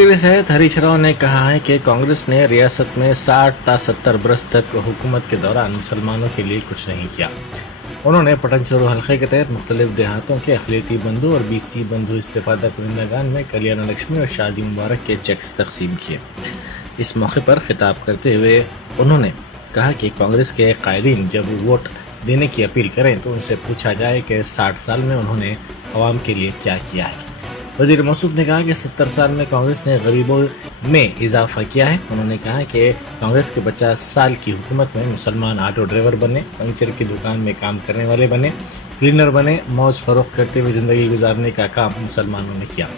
कश्मीर सहित हरीश राव ने कहा है कि कांग्रेस ने रियासत में 60 ता 70 बरस तक हुकूमत के दौरान मुसलमानों के लिए कुछ नहीं किया। उन्होंने पटनचोरू हल्के के तहत मुख्तलिफ देहातों के अखिलेती बंधु और BC बंधु इस्तेफादा कुनिंदागान में कल्याण लक्ष्मी और शादी मुबारक के चेक्स तकसीम किए। इस मौके पर खिताब करते हुए उन्होंने कहा कि कांग्रेस के कायदीन जब वोट देने की अपील करें तो उनसे पूछा जाए कि 60 साल में उन्होंने अवाम के लिए क्या किया है। वजीर मौसूफ ने कहा कि 70 साल में कांग्रेस ने गरीबों में इजाफा किया है। उन्होंने कहा कि कांग्रेस के 50 साल की हुकूमत में मुसलमान ऑटो ड्राइवर बने, पंक्चर की दुकान में काम करने वाले बने, क्लीनर बने, मौज फरोख्त करते हुए ज़िंदगी गुजारने का काम मुसलमानों ने किया।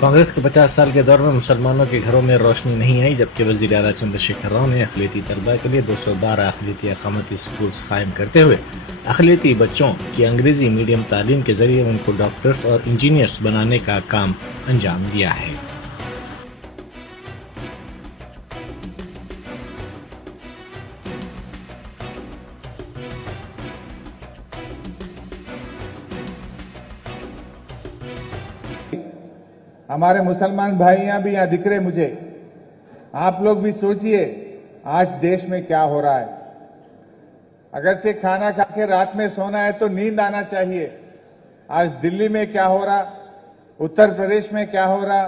कांग्रेस के 50 साल के दौर में मुसलमानों के घरों में रोशनी नहीं आई, जबकि वज़ीर आला चंद्रशेखर राव ने अखिलेती तलबा के लिए 212 अखिलेती अकामती स्कूल्स कायम करते हुए अखिलेती बच्चों की अंग्रेजी मीडियम तालीम के जरिए उनको डॉक्टर्स और इंजीनियर्स बनाने का काम अंजाम दिया है। हमारे मुसलमान भाई यहाँ भी यहाँ दिख रहे मुझे। आप लोग भी सोचिए आज देश में क्या हो रहा है। अगर से खाना खा के रात में सोना है तो नींद आना चाहिए। आज दिल्ली में क्या हो रहा, उत्तर प्रदेश में क्या हो रहा,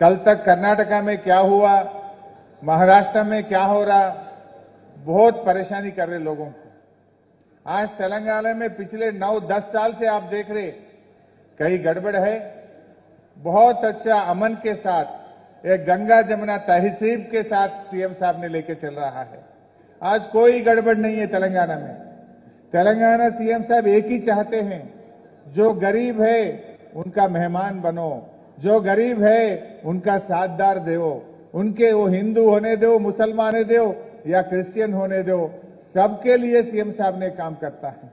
कल तक कर्नाटका में क्या हुआ, महाराष्ट्र में क्या हो रहा, बहुत परेशानी कर रहे लोगों को। आज तेलंगाना में पिछले 9-10 साल से आप देख रहे कहीं गड़बड़ है। बहुत अच्छा अमन के साथ एक गंगा जमुना तहसीब के साथ सीएम साहब ने लेके चल रहा है। आज कोई गड़बड़ नहीं है तेलंगाना में। तेलंगाना सीएम साहब एक ही चाहते हैं, जो गरीब है उनका मेहमान बनो, जो गरीब है उनका साथदार दो, उनके वो हिंदू होने दो, मुसलमान होने दो या क्रिश्चियन होने दो, सबके लिए सीएम साहब ने काम करता है।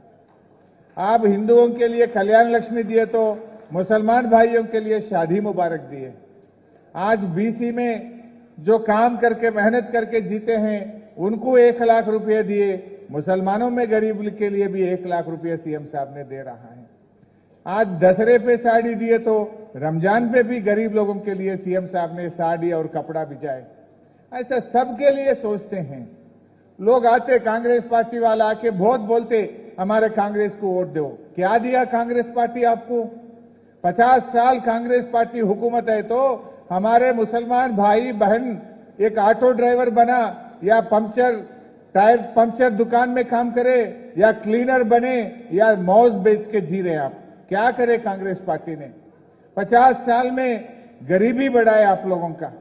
आप हिंदुओं के लिए कल्याण लक्ष्मी दिए तो मुसलमान भाइयों के लिए शादी मुबारक दिए। आज BC में जो काम करके मेहनत करके जीते हैं उनको 1 लाख रुपए दिए। मुसलमानों में गरीब के लिए भी 1 लाख रुपए सीएम साहब ने दे रहा है। आज दशहरे पे साड़ी दिए तो रमजान पे भी गरीब लोगों के लिए सीएम साहब ने साड़ी और कपड़ा भिजाए। ऐसा सबके लिए सोचते हैं। लोग आते कांग्रेस पार्टी वाला आके बहुत बोलते हमारे कांग्रेस को वोट दो। क्या दिया कांग्रेस पार्टी आपको? 50 साल कांग्रेस पार्टी हुकूमत है तो हमारे मुसलमान भाई बहन एक ऑटो ड्राइवर बना या पंक्चर दुकान में काम करे या क्लीनर बने या मौज बेच के जी रहे। आप क्या करे कांग्रेस पार्टी ने? 50 साल में गरीबी बढ़ाए आप लोगों का।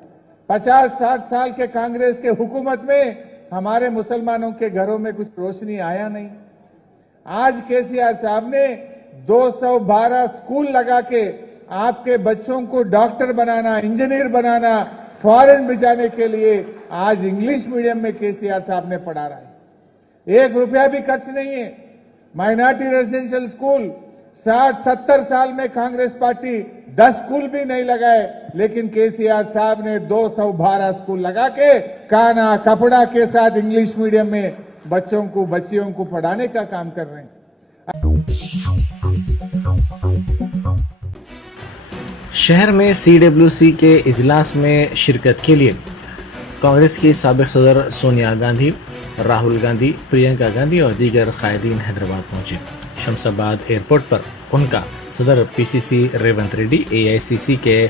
50-60 साल के कांग्रेस के हुकूमत में हमारे मुसलमानों के घरों में कुछ रोशनी आया नहीं। आज केसीआर साहब ने 212 स्कूल लगा के आपके बच्चों को डॉक्टर बनाना, इंजीनियर बनाना, फॉरेन भेजाने के लिए आज इंग्लिश मीडियम में केसीआर साहब ने पढ़ा रहा है। 1 रुपया भी खर्च नहीं है। माइनॉरिटी रेजिडेंशियल स्कूल 60-70 साल में कांग्रेस पार्टी 10 स्कूल भी नहीं लगाए, लेकिन केसीआर साहब ने 212 स्कूल लगा के खाना कपड़ा के साथ इंग्लिश मीडियम में बच्चियों को पढ़ाने का काम कर रहे हैं। शहर में CWC के इजलास में शिरकत के लिए कांग्रेस की साबिक सदर सोनिया गांधी, राहुल गांधी, प्रियंका गांधी और दीगर कायदीन हैदराबाद पहुंचे। शमशाबाद एयरपोर्ट पर उनका सदर PCC रेवंत रेड्डी, AICC के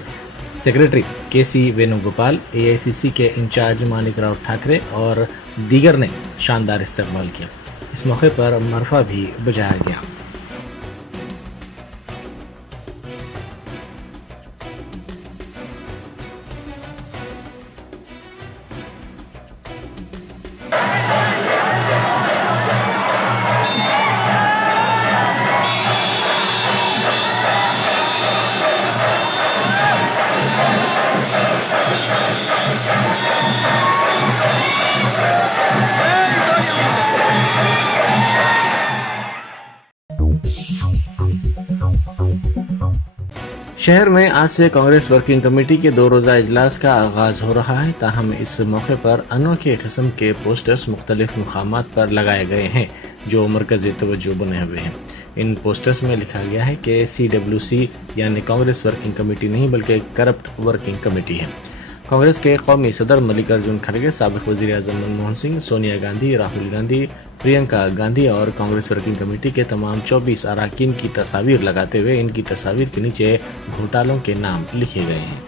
सेक्रेटरी KC वेणुगोपाल, AICC के इंचार्ज मानिक राव ठाकरे और दीगर ने शानदार इस्तकबाल किया। इस मौके पर मरफा भी बजाया गया। शहर में आज से कांग्रेस वर्किंग कमेटी के 2 रोजा इजलास का आगाज हो रहा है। ताहम इस मौके पर अनोखे किस्म के पोस्टर्स मुख्तलिफ मुकामात पर लगाए गए हैं जो मरकजी तवज्जो बने हुए हैं। इन पोस्टर्स में लिखा गया है कि CWC यानी कांग्रेस वर्किंग कमेटी नहीं बल्कि करप्ट वर्किंग कमेटी है। कांग्रेस के कौमी सदर मल्लिकार्जुन खड़गे, साबिक वजीर आजम मनमोहन सिंह, सोनिया गांधी, राहुल गांधी, प्रियंका गांधी और कांग्रेस वर्किंग कमेटी के तमाम 24 अरकान की तस्वीर लगाते हुए इनकी तस्वीर के नीचे घोटालों के नाम लिखे गए हैं।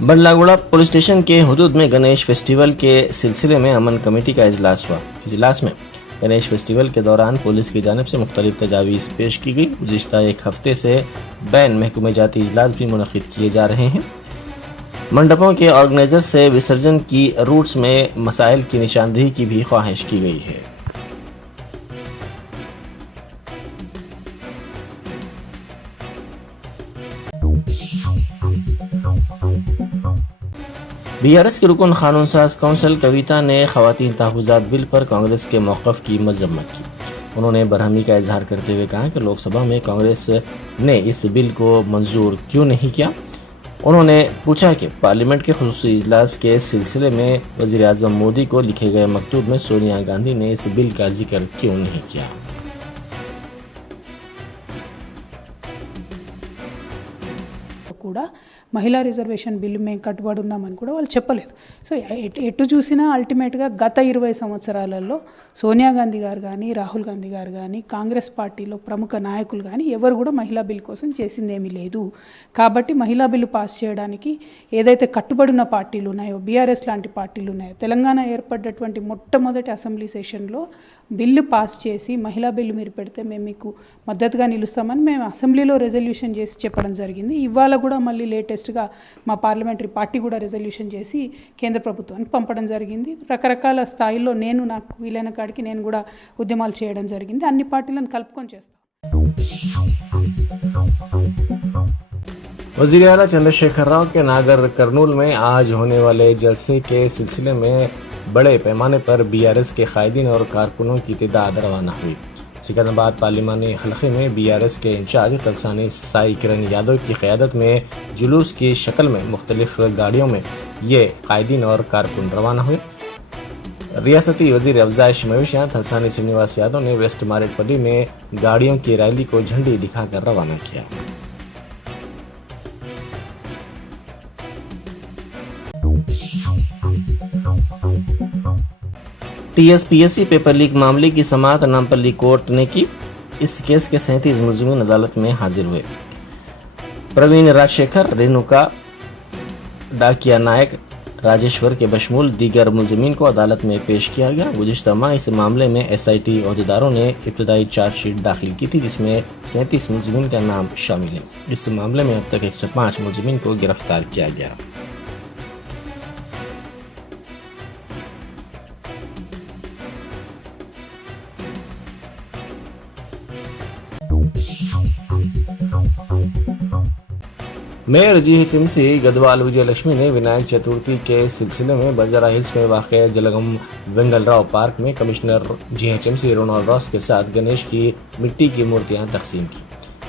बंडलागुड़ा पुलिस स्टेशन के हुदूद में गणेश फेस्टिवल के सिलसिले में अमन कमेटी का इजलास हुआ। इजलास में गणेश फेस्टिवल के दौरान पुलिस की जानिब से मुख्तलिफ तजावीज़ पेश की गई। गुज़िश्ता एक हफ्ते से बैन महकमे जाती इजलास भी मुनक़िद किए जा रहे हैं। मंडपों के ऑर्गेनाइजर से विसर्जन की रूट्स में मसाइल की निशानदेही की भी ख्वाहिश की गई है। BRS के रुकन कानून साज काउंसिल कविता ने खवातीन तहफ़्फ़ुज़ात बिल पर कांग्रेस के मौक़िफ़ की मज़म्मत की। उन्होंने बरहमी का इजहार करते हुए कहा कि लोकसभा में कांग्रेस ने इस बिल को मंजूर क्यों नहीं किया। उन्होंने पूछा कि पार्लियामेंट के ख़ुसूसी इजलास के सिलसिले में वज़ीर आज़म मोदी को लिखे गए मकतूब में सोनिया गांधी ने इस बिल का जिक्र क्यों नहीं किया। కూడా మహిళా రిజర్వేషన్ బిల్లు మేము కట్టుబడి ఉన్నామని కూడా వాళ్ళు చెప్పలేదు. సో ఎటు చూసినా అల్టిమేట్గా గత 20 సంవత్సరాలలో సోనియా గాంధీ గారు కానీ, రాహుల్ గాంధీ గారు కానీ, కాంగ్రెస్ పార్టీలో ప్రముఖ నాయకులు కానీ ఎవరు కూడా మహిళా బిల్ కోసం చేసిందేమీ లేదు. కాబట్టి మహిళా బిల్లు పాస్ చేయడానికి ఏదైతే కట్టుబడి ఉన్న పార్టీలు ఉన్నాయో, BRS లాంటి పార్టీలు ఉన్నాయో, తెలంగాణ ఏర్పడ్డటువంటి మొట్టమొదటి అసెంబ్లీ సెషన్లో బిల్లు పాస్ చేసి మహిళా బిల్లు మీరు పెడితే మేము మీకు మద్దతుగా నిలుస్తామని మేము అసెంబ్లీలో రెజల్యూషన్ చేసి చెప్పడం జరిగింది. ఇవాళ కూడా మళ్ళీ లేటెస్ట్గా మా పార్లమెంటరీ పార్టీ కూడా రెజల్యూషన్ చేసి కేంద్ర ప్రభుత్వానికి పంపడం జరిగింది. రకరకాల స్థాయిల్లో నేను నాకు వీలైన కాడికి నేను కూడా ఉద్యమాలు చేయడం జరిగింది. అన్ని పార్టీలను కలుపుకొని చేస్తాం. वज़ीर आला चंद्रशेखर राव के नागर कर्नूल में आज होने वाले जलसे के सिलसिले में बड़े पैमाने पर BRS के कायदीन और कारकुनों की तादाद रवाना हुई। सिकंदराबाद पार्लिमानी हलके में BRS के इंचार्ज तलसानी साई किरण यादव की क़यादत में जुलूस की शक्ल में मुख्तलिफ गाड़ियों में ये कायदीन और कारकुन रवाना हुए। रियासती वजीर अफजाइश मवेशियाँ थलसानी श्रीनिवास यादव ने वेस्ट मारेटपल्ली में गाड़ियों की रैली को झंडी दिखाकर रवाना किया। TSPSC पेपर लीक मामले की समाअत नामपल्ली कोर्ट ने की। इस केस के 37 मुलजिमीन अदालत में हाजिर हुए। प्रवीण राजशेखर, रेणुका, डाकिया नायक, राजेश्वर के बशमूल दीगर मुलजिमीन को अदालत में पेश किया गया। गुज़िश्ता माह इस मामले में SIT अहदेदारों ने इब्तदाई चार्जशीट दाखिल की थी, जिसमें 37 मुलजिमीन का नाम शामिल है। इस मामले में अब तक 105 मुलजिमीन को गिरफ्तार किया गया। मेयर GHMC गदवाल विजयलक्ष्मी ने विनायक चतुर्थी के सिलसिले में बंजारा हिल्स में वाक़ जलगम वेंगलराव पार्क में कमिश्नर GHMC रोनाल्ड रॉस के साथ गणेश की मिट्टी की मूर्तियां तकसीम की।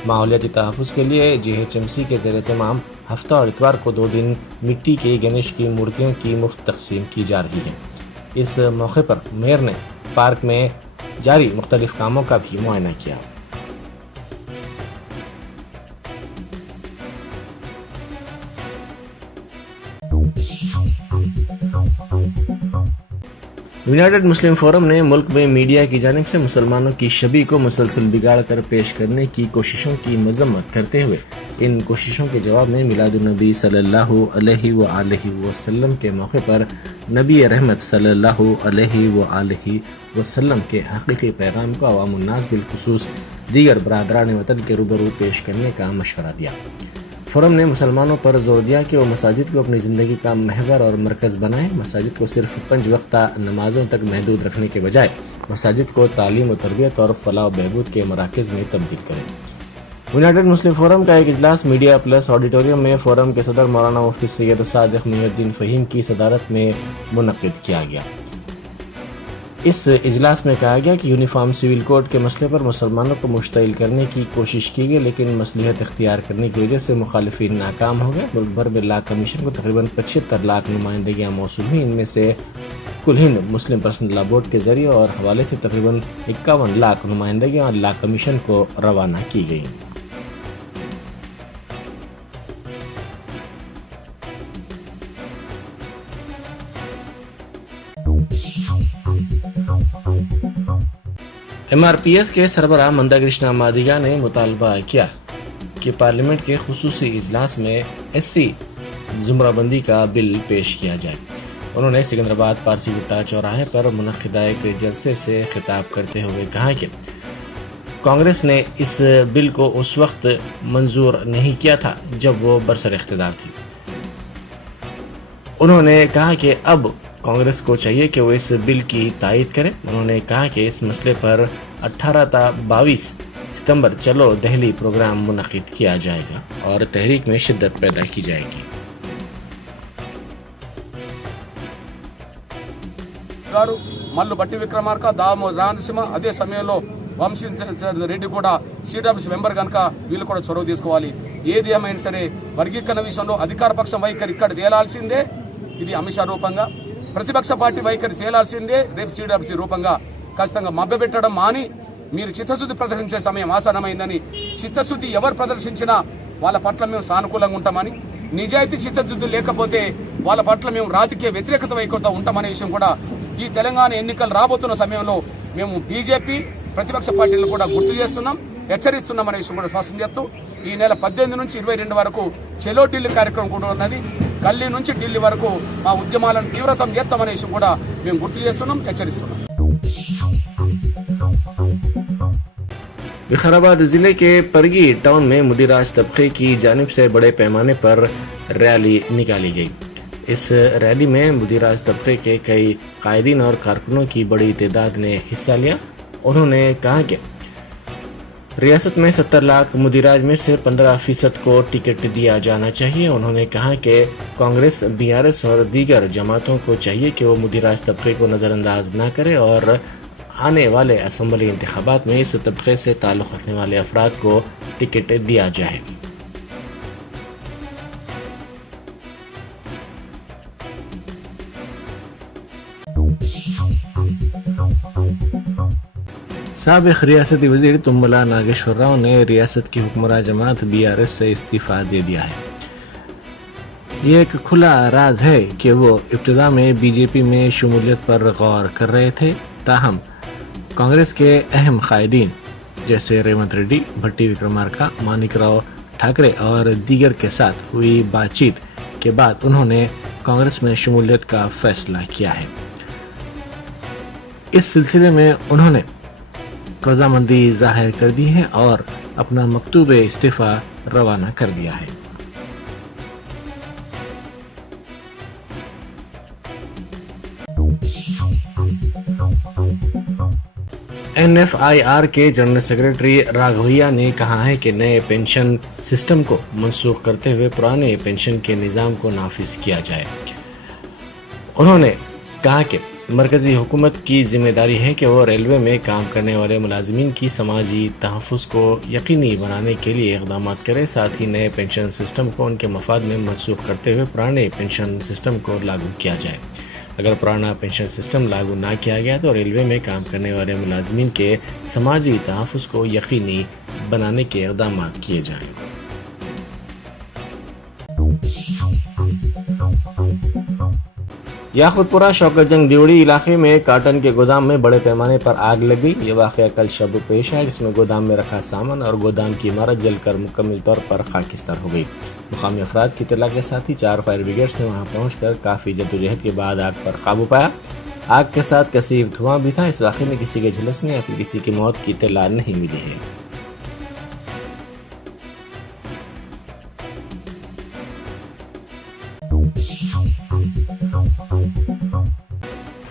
माहौलियाती तहफ़्फ़ुज़ के लिए GHMC के ज़ेर तमाम हफ्ता और इतवार को 2 दिन मिट्टी के गणेश की मूर्तियों की मुफ्त तकसीम की जा रही है। इस मौके पर मेयर ने पार्क में जारी मुख्तलिफ कामों का भी मुआयना किया। यूनाइटेड मुस्लिम फोरम ने मुल्क में मीडिया की जानिब से मुसलमानों की शबी को मुसलसल बिगाड़ कर पेश करने की कोशिशों की मजम्मत करते हुए इन कोशिशों के जवाब में मिलादुन्नबी सल्लल्लाहु अलैहि वसल्लम के मौके पर नबी रहमत सल्लल्लाहु अलैहि वसल्लम के हकीकी पैगाम को अवामुन्नास बिलखुसूस दीगर बरादरान वतन के रूबरू पेश करने का मशवरा दिया। फोरम ने मुसलमानों पर जोर दिया कि वो मसाजिद को अपनी ज़िंदगी का महवर और मरकज़ बनाएं। मसाजिद को सिर्फ 5 वक्ता नमाज़ों तक महदूद रखने के बजाय मसाजिद को तालीम व तरबियत और फलाह व बहबूद के मराकज़ में तब्दील करें। यूनाइटेड मुस्लिम फोरम का एक इजलास मीडिया प्लस ऑडिटोरियम में फोरम के सदर मौलाना मुफ्ती सैयद सादिक मुहिउद्दीन फ़हीम की सदारत में मुनक़िद किया गया। इस इजलास में कहा गया कि यूनिफॉर्म सिविल कोड के मसले पर मुसलमानों को मुश्तइल करने की कोशिश की गई, लेकिन मसलिहत इख्तियार करने की वजह से मुखालिफिन नाकाम हो गए। मुल्क भर में लॉ कमीशन को तकरीबन 75 लाख नुमाइंदगियाँ मौसूल हुई। इनमें से कुल हिंद मुस्लिम पर्सनल लॉ बोर्ड के जरिए और हवाले से तकरीबन 51 लाख नुमाइंदगियाँ लॉ कमीशन को रवाना की गई। MRPS के सरबराह मंदा कृष्णा मादिगा ने मुतालबा किया कि पार्लियामेंट के खुसूसी इजलास में SC जुमराबंदी का बिल पेश किया जाए। उन्होंने सिकंदराबाद पारसी गुट्टा चौराहे पर मुनक्किदा एक जलसे से खिताब करते हुए कहा कि कांग्रेस ने इस बिल को उस वक्त मंजूर नहीं किया था जब वो बरसर इख्तिदार थी। उन्होंने कहा कि अब कांग्रेस को चाहिए कि वो इस बिल की तायीद करे। उन्होंने कहा कि इस मसले पर 18 ta 22 सितंबर चलो दिल्ली प्रोग्राम मुनक़िद किया जाएगा और तहरीक में शिद्दत पैदा की जाएगी। గారు మల్లు బట్టి విక్రమార్క దామో రాయలసీమ అదే సమయంలో వంశీ రెడ్డి కూడా CWC మెంబర్ కనుక వీళ్ళు కూడా చొరవ తీసుకోవాలి. ఏది ఏమైనా సరే వర్గీకరణ విషయంలో అధికార పక్షం వైఖరి ఇక్కడ తేలాల్సిందే. ఇది అమిత్ షా రూపంగా, ప్రతిపక్ష పార్టీ వైఖరి తేలాల్సిందే. రేపు CWC రూపంగా ఖచ్చితంగా మభ్యపెట్టడం మాని మీరు చిత్తశుద్ధి ప్రదర్శించే సమయం ఆసన్నమైందని, చిత్తశుద్ధి ఎవరు ప్రదర్శించినా వాళ్ళ పట్ల మేము సానుకూలంగా ఉంటామని, నిజాయితీ చిత్తశుద్ధి లేకపోతే వాళ్ళ పట్ల మేము రాజకీయ వ్యతిరేకత వైఖరితో ఉంటామనే విషయం కూడా ఈ తెలంగాణ ఎన్నికలు రాబోతున్న సమయంలో మేము బీజేపీ ప్రతిపక్ష పార్టీలను కూడా గుర్తు చేస్తున్నాం, హెచ్చరిస్తున్నామనే విషయం కూడా స్పష్టం చేస్తూ ఈ నెల 18 నుంచి 22 వరకు చెలో ఢిల్లీ కార్యక్రమం కూడా ఉన్నది. గల్లీ నుంచి ఢిల్లీ వరకు మా ఉద్యమాలను తీవ్రతం చేస్తామనే విషయం కూడా మేము గుర్తు చేస్తున్నాం, హెచ్చరిస్తున్నాం. विकाराबाद जिले के परगी टाउन में मुदिराज तबके की जानिब से बड़े पैमाने पर रैली निकाली गई। इस रैली में मुदिराज तबके के कई कायदीन और कारकुनों की बड़ी तादाद ने हिस्सा लिया। उन्होंने कहा कि रियासत में 70 लाख मुदिराज में से 15% को टिकट दिया जाना चाहिए। उन्होंने कहा कि कांग्रेस, BRS और दीगर जमातों को चाहिए कि वो मुदिराज तबके को नज़रअंदाज न करे और आने वाले असम्बली इंतखाबात में इस तबके से ताल्लुक़ रखने वाले अफराद को टिकट दिया जाए। साबिक़ रियासती वज़ीर तुम्बला नागेश्वर राव ने रियासत की हुक्मरान जमात BRS से इस्तीफ़ा दे दिया है। ये एक खुला राज है कि वो इब्तिदा में BJP में शमूलियत पर गौर कर रहे थे, ताहम कांग्रेस के अहम कायदीन जैसे रेवंत रेड्डी, भट्टी विक्रमार्का, मानिकराव ठाकरे और दीगर के साथ हुई बातचीत के बाद उन्होंने कांग्रेस में शमूलियत का फैसला किया है। इस सिलसिले में उन्होंने रजामंदी जाहिर कर दी है और अपना मकतूब इस्तीफा रवाना कर दिया है। NFIR के जनरल सेक्रेटरी राघवैया ने कहा है कि नए पेंशन सिस्टम को मनसूख करते हुए पुराने पेंशन के निज़ाम को नाफिज किया जाए। उन्होंने कहा कि मरकजी हुकूमत की जिम्मेदारी है कि वो रेलवे में काम करने वाले मुलाजिमीन की समाजी तहफ़्फ़ुज़ को यकीनी बनाने के लिए इक़दाम करे। साथ ही नए पेंशन सिस्टम को उनके मफाद में मनसूख करते हुए पुराने पेंशन सिस्टम को लागू किया जाए। अगर पुराना पेंशन सिस्टम लागू ना किया गया तो रेलवे में काम करने वाले मुलाजिमीन के समाजी तहफ़्फ़ुज़ को यकीनी बनाने के इक़दाम किए जाएँ। याकुतपुरा शौकत जंग दिवड़ी इलाके में काटन के गोदाम में बड़े पैमाने पर आग लग गई। ये वाक़या कल शब पेश है, जिसमें गोदाम में रखा सामान और गोदाम की इमारत जलकर मुकम्मल तौर पर खाकिस्तार हो गई। मुकामी अफराद की इत्तला के साथ ही 4 फायर ब्रिगेड्स ने वहां पहुंचकर काफ़ी जद्दोजहद के बाद आग पर काबू पाया। आग के साथ कसीर धुआं भी था। इस वाक़े में किसी के झुलसने या फिर किसी की मौत की इत्तला नहीं मिली है।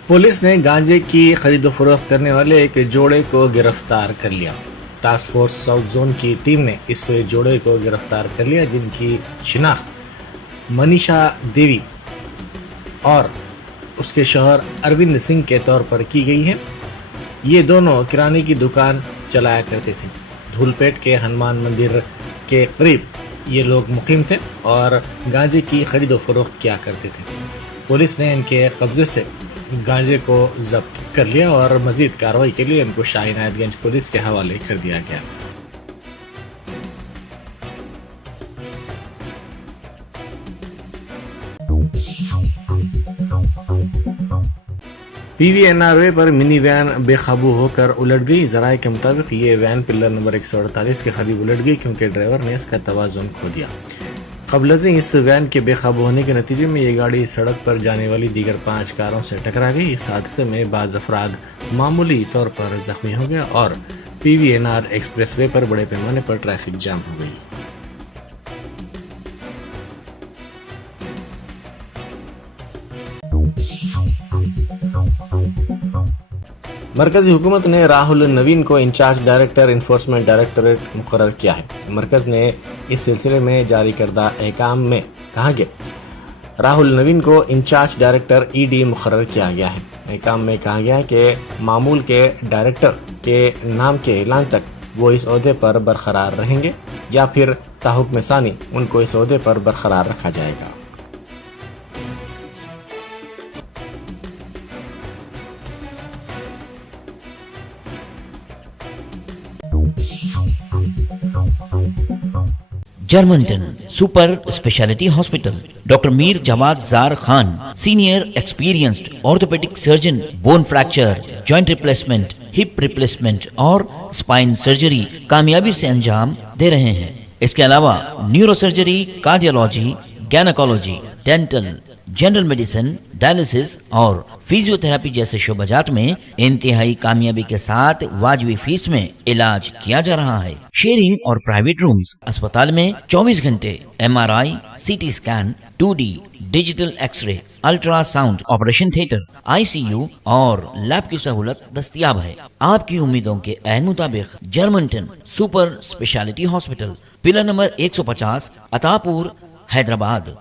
पुलिस ने गांजे की खरीदो फरोख्त करने वाले एक जोड़े को गिरफ्तार कर लिया। टास्क फोर्स साउथ जोन की टीम ने इस जोड़े को गिरफ्तार कर लिया, जिनकी शिनाख्त मनीषा देवी और उसके शौहर अरविंद सिंह के तौर पर की गई है। ये दोनों किराने की दुकान चलाया करते थे। धूलपेट के हनुमान मंदिर के करीब ये लोग मुकीम थे और गांजे की खरीदो फरोख्त किया करते थे। पुलिस ने इनके कब्जे से गांजे को जब्त कर लिया और मजीद कार्रवाई के लिए इनको शाह इनायतगंज पुलिस के हवाले कर दिया गया। PVNR वे पर मिनी वैन बेकाबू होकर उलट गई। जराये के मुताबिक ये वैन पिल्लर नंबर 148 के करीब उलट गई क्योंकि ड्राइवर ने इसका तवाज़ुन खो दिया। क़ब्ल इस वैन के बेकाबू होने के नतीजे में ये गाड़ी सड़क पर जाने वाली दीगर 5 कारों से टकरा गई। इस हादसे में बाज़ अफराद मामूली तौर पर जख्मी हो गए और PVNR एक्सप्रेस वे पर बड़े पैमाने पर ट्रैफिक जाम हो गई। मरकजी हुकूमत ने राहुल नवीन को इंचार्ज डायरेक्टर इन्फोर्समेंट डायरेक्टरेट मुकर्रर किया है। मरकज ने इस सिलसिले में जारी करदा अहकाम में कहा गया राहुल नवीन को इंचार्ज डायरेक्टर ED मुकर्रर किया गया है। अहकाम में कहा गया है कि मामूल के डायरेक्टर के नाम के ऐलान तक वो इस ओहदे पर बरकरार रहेंगे या फिर ताहुक्म सानी उनको इस ओहदे पर बरकरार रखा जाएगा। Germanten super speciality hospital, doctor Mir Jawad Zar Khan, senior experienced orthopaedic surgeon, bone fracture, joint replacement, hip replacement और स्पाइन सर्जरी कामयाबी से अंजाम दे रहे हैं। इसके अलावा neuro surgery, cardiology, gynaecology, dental, general medicine, dialysis और फिजियोथेरेपी जैसे शोबाजात में इंतहाई कामयाबी के साथ वाजिबी फीस में इलाज किया जा रहा है। शेयरिंग और प्राइवेट रूम्स, अस्पताल में 24 घंटे MRI, CT scan, 2D digital X ray, ultrasound, operation theatre, ICU और लैब की सहूलत दस्तयाब है। आपकी उम्मीदों के ऐन मुताबिक Germanten super speciality hospital, pillar number 150, Attapur, Hyderabad.